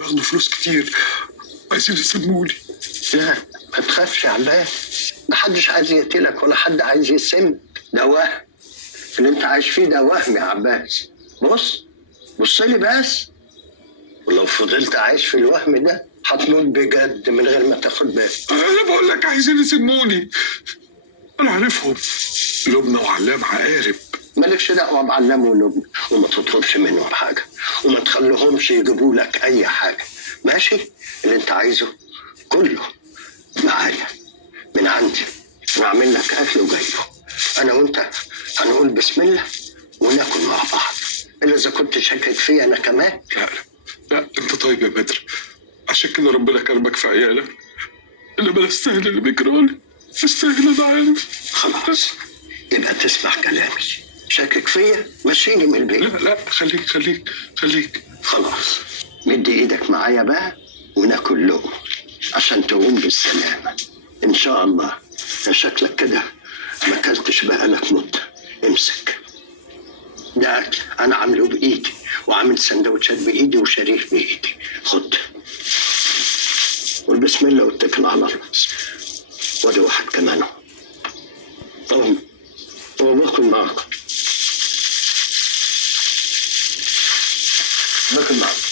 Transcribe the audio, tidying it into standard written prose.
وياخدوا فلوس كتير، عايزين يسموني. لا ما تخافش يا عباس، محدش عايز يقتلك ولا حد عايز يسم. ده وهم، اللي انت عايش فيه ده وهم يا عباس. بص لي بس، ولو فضلت عايش في الوهم ده هتموت بجد من غير ما تاخد بالك. انا بقول لك عايزين يسموني، انا عارفهم، لبنى وعلام عقارب. مالكش دعوه بعلام ولبنى، وما تطلبش منهم حاجه، وما تخليهمش يجيبوا لك اي حاجه، ماشي؟ اللي انت عايزه كله معايا من عندي، واعمل لك اكل وجايبه. انا وانت هنقول بسم الله وناكل مع بعض، الا اذا كنت شاكك فيا انا كمان. لا انت طيب يا بدر، عشان كده ربنا كرمك في عيالك، اللي بلا السهل اللي بيجرالي السهل انا عارف. خلاص يبقى تسمع كلامي، شاكك فيا مشيني من البيت. لا خليك. خلاص مد ايدك معايا بقى وناكل لقمه عشان تقوم بالسلامه ان شاء الله. شكلك كده ما اكلتش بقالك مده. امسك ده اكل انا عامله بايدي، وعامل سندوتشات بايدي وشريف بايدي. خد والبسم الله واتكل على الله. وادي واحد كمان اهو، وباكل معاكم. باكل معاكم.